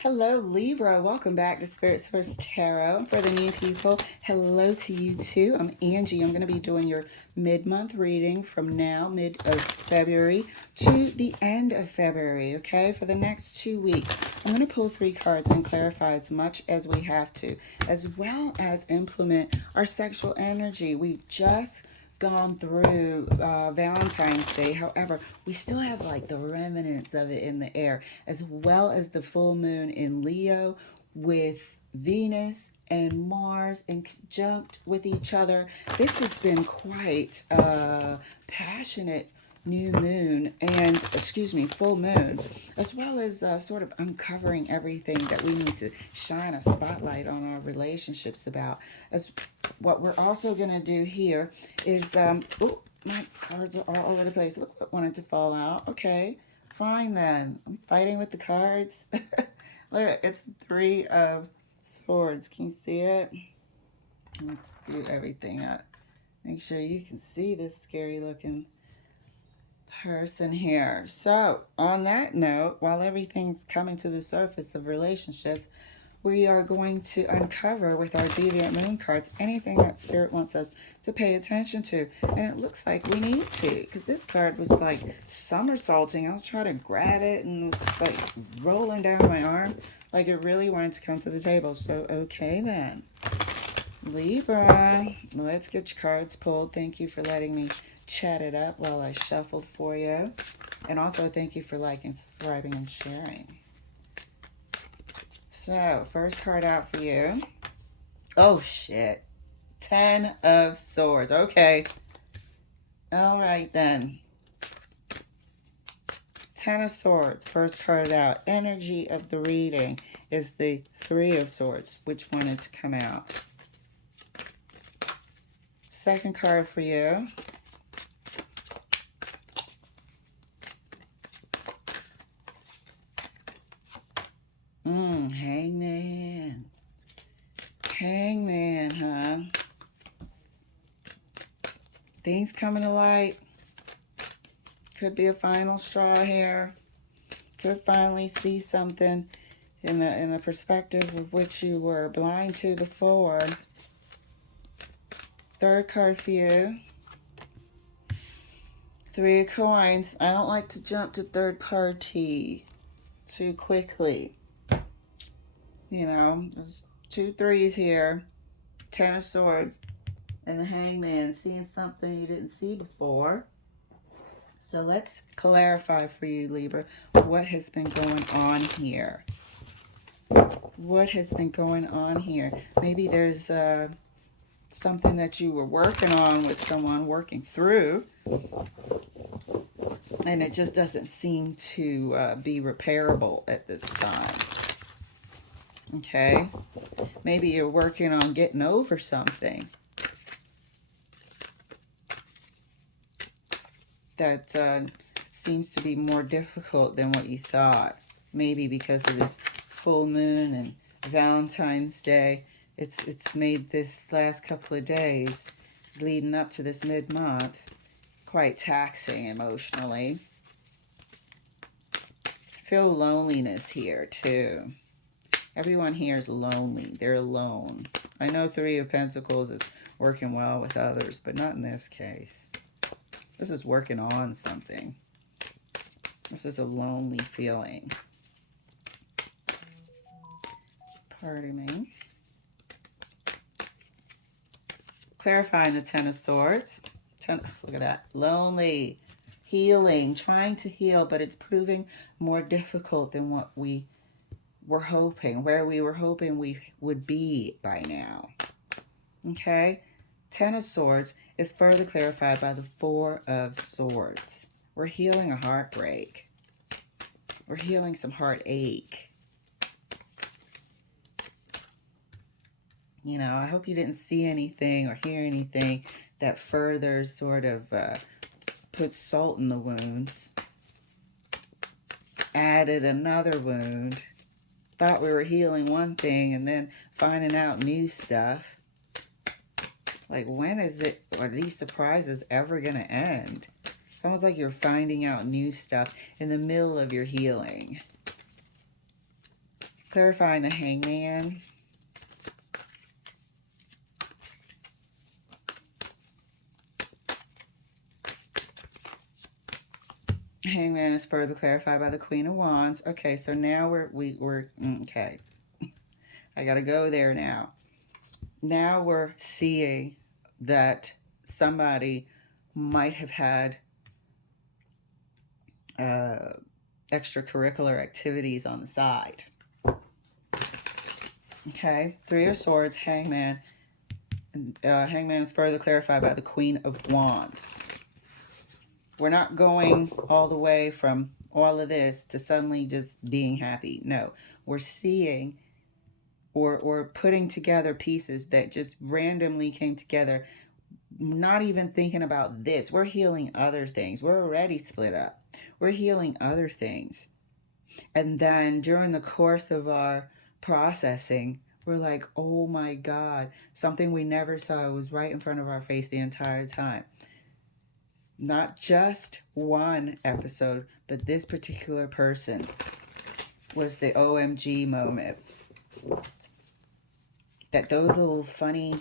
Hello, Libra. Welcome back to Spirits First Tarot. For the new people, hello to you too. I'm Angie. I'm going to be doing your mid-month reading from now, mid of February, to the end of February, okay? For the next 2 weeks, I'm going to pull 3 cards and clarify as much as we have to, as well as implement our sexual energy. We've just gone through Valentine's Day. However, we still have like the remnants of it in the air, as well as the full moon in Leo with Venus and Mars in conjunct with each other. This has been quite a passionate new moon and excuse me full moon, as well as sort of uncovering everything that we need to shine a spotlight on our relationships about. As what we're also going to do here is oh, my cards are all over the place. Look what wanted to fall out. Okay, fine then. I'm fighting with the cards. Look, it's 3 of swords. Can you see it? Let's scoot everything up. Make sure you can see this scary looking person here. So, on that note, while everything's coming to the surface of relationships, we are going to uncover with our deviant moon cards anything that spirit wants us to pay attention to. And it looks like we need to, because this card was like somersaulting. I was trying to grab it and like rolling down my arm, like it really wanted to come to the table. So okay then, Libra, let's get your cards pulled. Thank you for letting me chat it up while I shuffled for you. And also thank you for liking, subscribing, and sharing. So, first card out for you. Oh, shit. 10 of swords. Okay. All right, then. 10 of swords. First card out. Energy of the reading is the 3 of swords, which wanted to come out. Second card for you. Hangman. Hangman, huh? Things coming to light. Could be a final straw here. Could finally see something in a perspective of which you were blind to before. Third card for you. 3 of coins. I don't like to jump to third party too quickly. You know, there's 2 3s here. 10 of swords. And the hangman, seeing something you didn't see before. So let's clarify for you, Libra, what has been going on here. What has been going on here? Maybe there's something that you were working on with someone, working through, and it just doesn't seem to be repairable at this time. Okay? Maybe you're working on getting over something that seems to be more difficult than what you thought. Maybe because of this full moon and Valentine's Day. It's made this last couple of days leading up to this mid-month quite taxing emotionally. Feel loneliness here too. Everyone here is lonely. They're alone. I know 3 of Pentacles is working well with others, but not in this case. This is working on something. This is a lonely feeling. Pardon me. Clarifying the 10 of swords. Look at that. Lonely. Healing. Trying to heal, but it's proving more difficult than what we were hoping. Where we were hoping we would be by now. Okay? 10 of swords is further clarified by the 4 of swords. We're healing a heartbreak. We're healing some heartache. You know, I hope you didn't see anything or hear anything that further sort of puts salt in the wounds. Added another wound. Thought we were healing one thing and then finding out new stuff. Like, when is it, are these surprises ever going to end? It's almost like you're finding out new stuff in the middle of your healing. Clarifying the Hangman. Hangman is further clarified by the Queen of Wands. Okay, so now we're okay. I gotta go there now. Now we're seeing that somebody might have had extracurricular activities on the side. Okay, Three of Swords, Hangman. Hangman is further clarified by the Queen of Wands. We're not going all the way from all of this to suddenly just being happy. No, we're seeing or putting together pieces that just randomly came together, not even thinking about this. We're healing other things. We're already split up. We're healing other things. And then during the course of our processing, we're like, oh my God, something we never saw was right in front of our face the entire time. Not just one episode, but this particular person was the OMG moment. That those little funny,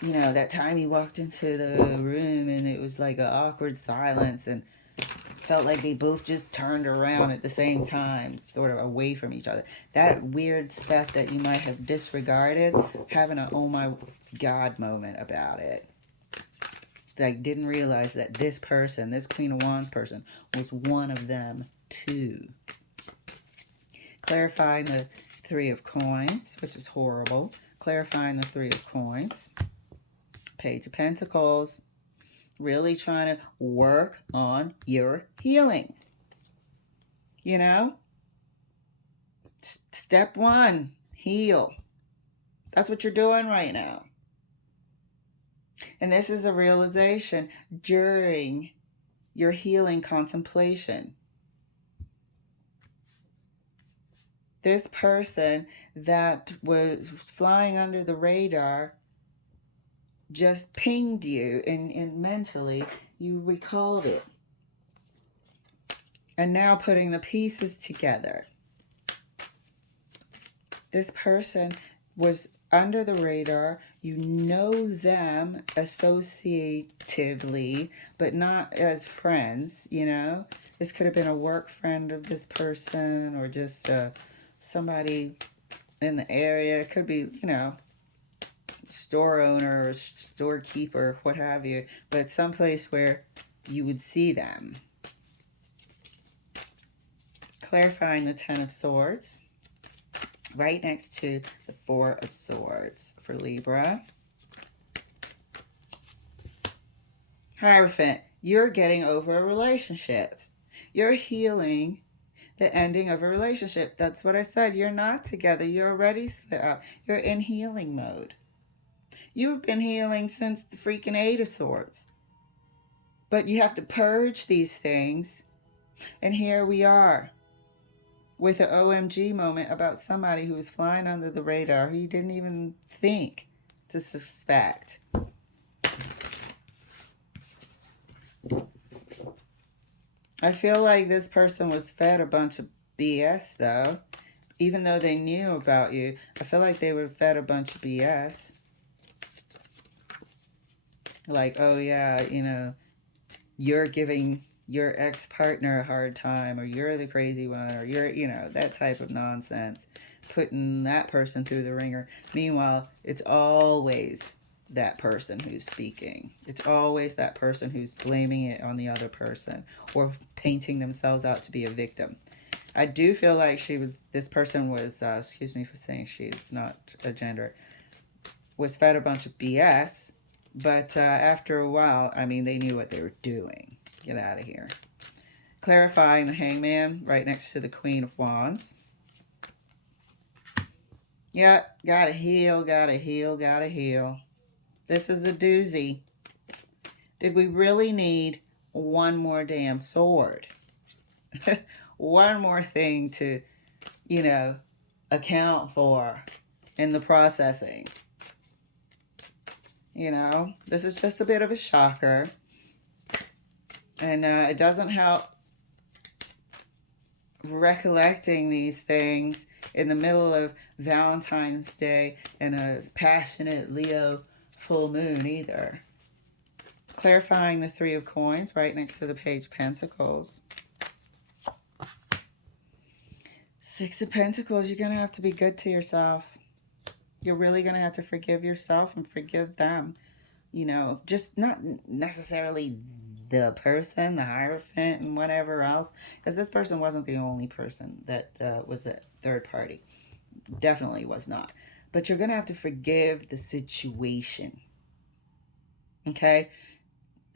that time he walked into the room and it was like an awkward silence and felt like they both just turned around at the same time, sort of away from each other. That weird stuff that you might have disregarded, having an oh my God moment about it. Like, didn't realize that this person, this Queen of Wands person, was one of them too. Clarifying the Three of Coins, which is horrible. Clarifying the Three of Coins. Page of Pentacles. Really trying to work on your healing. Step one, heal. That's what you're doing right now. And this is a realization during your healing contemplation. This person that was flying under the radar just pinged you and mentally you recalled it. And now putting the pieces together. This person was under the radar. You know them associatively, but not as friends, This could have been a work friend of this person or just somebody in the area. It could be, store owner or storekeeper, what have you, but someplace where you would see them. Clarifying the Ten of Swords. Right next to the Four of Swords for Libra. Hierophant, you're getting over a relationship. You're healing the ending of a relationship. That's what I said. You're not together. You're already split up. You're in healing mode. You've been healing since the freaking Eight of Swords. But you have to purge these things. And here we are with an OMG moment about somebody who was flying under the radar who you didn't even think to suspect. I feel like this person was fed a bunch of BS, though. Even though they knew about you, I feel like they were fed a bunch of BS. Like, oh yeah, you're giving your ex-partner a hard time, or you're the crazy one, or you're, that type of nonsense. Putting that person through the ringer. Meanwhile, it's always that person who's speaking. It's always that person who's blaming it on the other person or painting themselves out to be a victim. I do feel like this person was, excuse me for saying she, it's not a gender, was fed a bunch of BS, but after a while, they knew what they were doing. Get out of here. Clarifying the Hangman right next to the Queen of Wands. Yeah, gotta heal, gotta heal, gotta heal. This is a doozy. Did we really need one more damn sword? One more thing to, account for in the processing. This is just a bit of a shocker. And it doesn't help recollecting these things in the middle of Valentine's Day and a passionate Leo full moon either. Clarifying the Three of Coins right next to the Page of Pentacles. Six of Pentacles, you're going to have to be good to yourself. You're really going to have to forgive yourself and forgive them. You know, just not necessarily the person, the Hierophant and whatever else. Because this person wasn't the only person that was a third party. Definitely was not. But you're going to have to forgive the situation. Okay?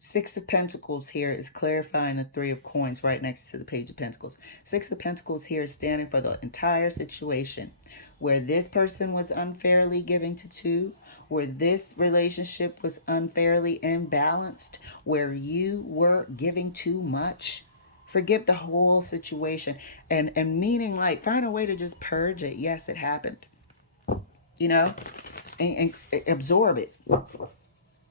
Six of Pentacles here is clarifying the Three of Coins right next to the Page of Pentacles. Six of Pentacles here is standing for the entire situation where this person was unfairly giving to two, where this relationship was unfairly imbalanced, where you were giving too much. Forgive the whole situation and meaning like find a way to just purge it. Yes, it happened. You know, and absorb it.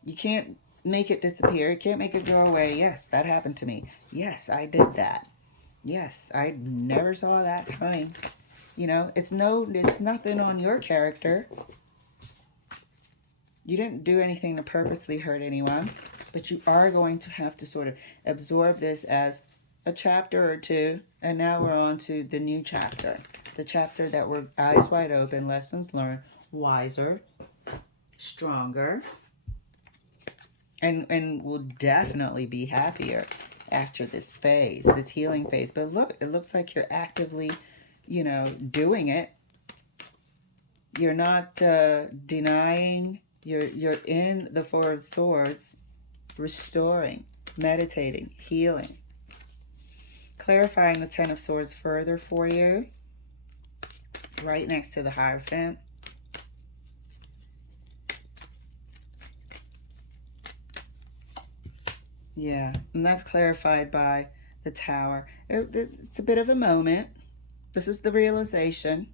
You can't make it disappear. You can't make it go away. Yes, that happened to me. Yes, I did that. Yes, I never saw that coming. You know, it's nothing on your character. You didn't do anything to purposely hurt anyone, but you are going to have to sort of absorb this as a chapter or two, and now we're on to the new chapter. The chapter that we're eyes wide open, lessons learned, wiser, stronger, and will definitely be happier after this phase, this healing phase. But look, it looks like you're actively, you know, doing it. You're not denying. You're in the Four of Swords, restoring, meditating, healing. Clarifying the Ten of Swords further for you, right next to the Hierophant. Yeah, and that's clarified by the Tower. It's a bit of a moment. This is the realization.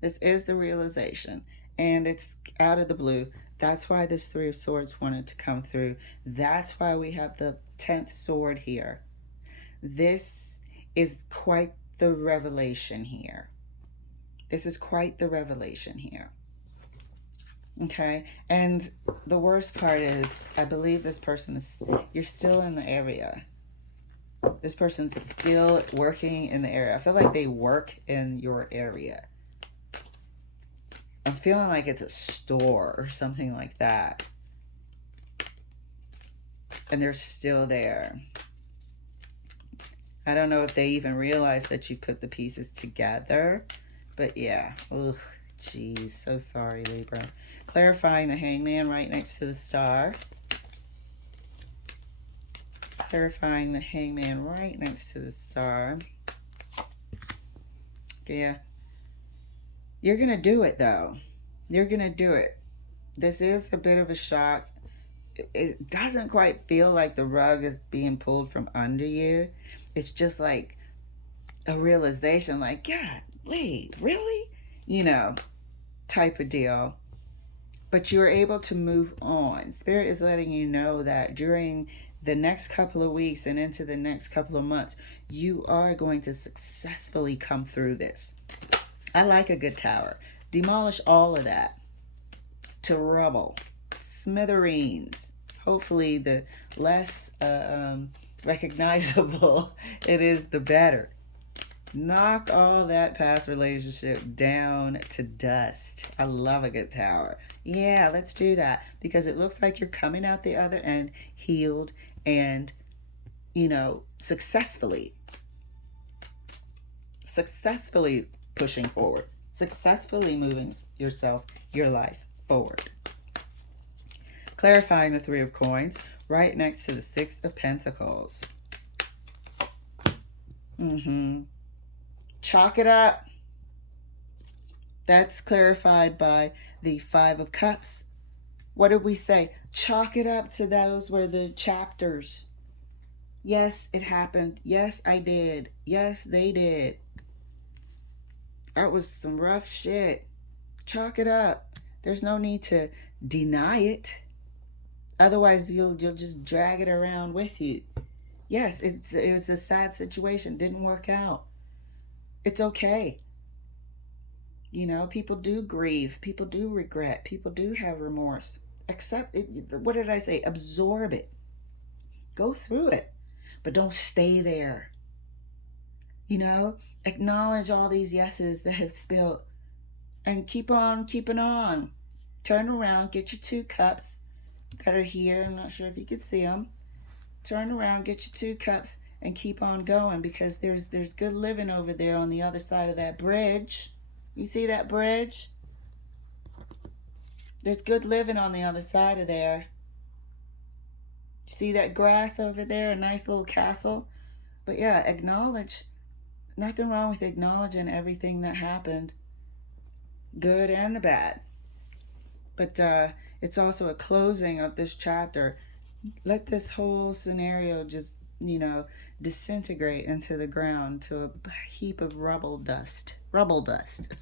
This is the realization. And it's out of the blue. That's why this Three of Swords wanted to come through. That's why we have the 10th sword here. This is quite the revelation here. This is quite the revelation here. Okay, and the worst part is, I believe this person is, you're still in the area. This person's still working in the area. I feel like they work in your area. I'm feeling like it's a store or something like that. And they're still there. I don't know if they even realize that you put the pieces together. But yeah, ugh, geez, so sorry, Libra. Clarifying the Hangman right next to the Star. Clarifying the Hangman right next to the Star. Yeah. You're going to do it, though. You're going to do it. This is a bit of a shock. It doesn't quite feel like the rug is being pulled from under you. It's just like a realization, like, God, wait, really? You know, type of deal. But you're able to move on. Spirit is letting you know that during the next couple of weeks and into the next couple of months, you are going to successfully come through this. I like a good tower. Demolish all of that to rubble. Smithereens. Hopefully the less recognizable it is, the better. Knock all that past relationship down to dust. I love a good tower. Yeah, let's do that. Because it looks like you're coming out the other end healed and, you know, successfully pushing forward. Successfully moving yourself, your life forward. Clarifying the Three of Coins right next to the Six of Pentacles. Chalk it up. That's clarified by the Five of Cups. What did we say? Chalk it up to those were the chapters. Yes, it happened. Yes, I did. Yes, they did. That was some rough shit. Chalk it up. There's no need to deny it. Otherwise, you'll just drag it around with you. Yes, it was a sad situation. Didn't work out. It's okay. You know, people do grieve. People do regret. People do have remorse. Accept it. What did I say? Absorb it. Go through it. But don't stay there. You know, acknowledge all these yeses that have spilled and keep on keeping on. Turn around, get your 2 cups that are here. I'm not sure if you can see them. Turn around, get your 2 cups, and keep on going, because there's good living over there on the other side of that bridge. You see that bridge? There's good living on the other side of there. See that grass over there? A nice little castle. But yeah, acknowledge. Nothing wrong with acknowledging everything that happened, good and the bad. But it's also a closing of this chapter. Let this whole scenario just, disintegrate into the ground to a heap of rubble dust. Rubble dust.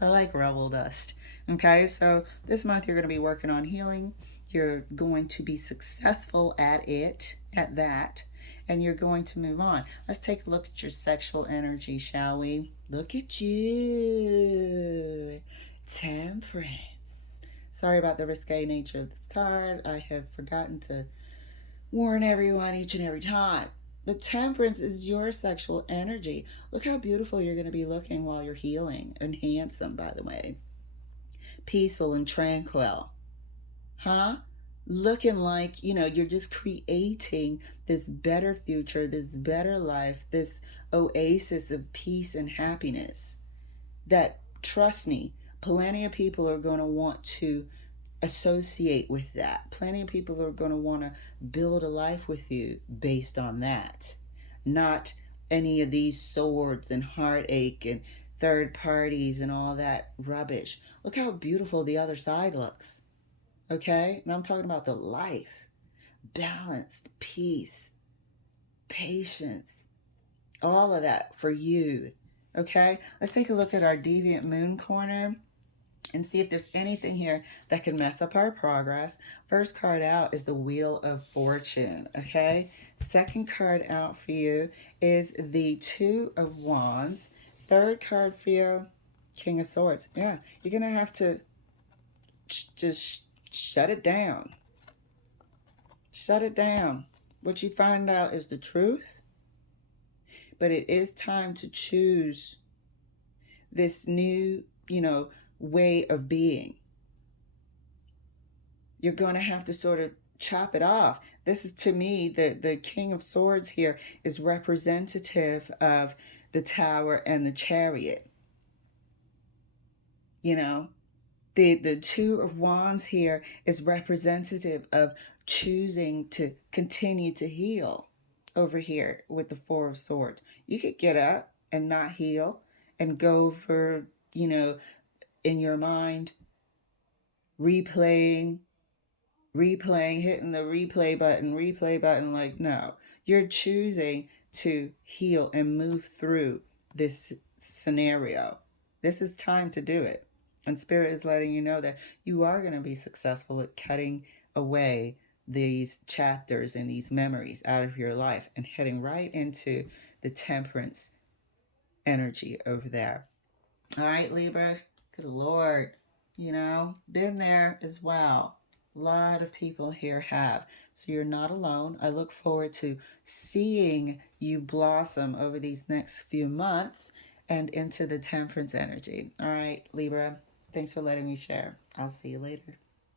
I like rubble dust. Okay, so this month you're going to be working on healing. You're going to be successful at it, at that, and you're going to move on. Let's take a look at your sexual energy, shall we? Look at you. Temperance. Sorry about the risque nature of this card. I have forgotten to warn everyone each and every time. But temperance is your sexual energy. Look how beautiful you're going to be looking while you're healing. And handsome, by the way. Peaceful and tranquil. Huh? Looking like, you're just creating this better future, this better life, this oasis of peace and happiness. That, trust me, plenty of people are going to want to associate with that. Plenty of people are going to want to build a life with you based on that. Not any of these swords and heartache and third parties and all that rubbish. Look how beautiful the other side looks. Okay? And I'm talking about the life, balance, peace, patience, all of that for you. Okay? Let's take a look at our deviant moon corner and see if there's anything here that can mess up our progress. First card out is the Wheel of Fortune, okay? Second card out for you is the Two of Wands. Third card for you, King of Swords. Yeah, you're going to have to just shut it down. Shut it down. What you find out is the truth, but it is time to choose this new, way of being. You're going to have to sort of chop it off. This is, to me, the King of Swords here is representative of the Tower and the Chariot. You know, the Two of Wands here is representative of choosing to continue to heal over here with the Four of Swords. You could get up and not heal and go for, in your mind, replaying, hitting the replay button. Like, no, you're choosing to heal and move through this scenario. This is time to do it. And Spirit is letting you know that you are going to be successful at cutting away these chapters and these memories out of your life and heading right into the temperance energy over there. All right, Libra. Good Lord. Been there as well. A lot of people here have. So you're not alone. I look forward to seeing you blossom over these next few months and into the temperance energy. All right, Libra. Thanks for letting me share. I'll see you later.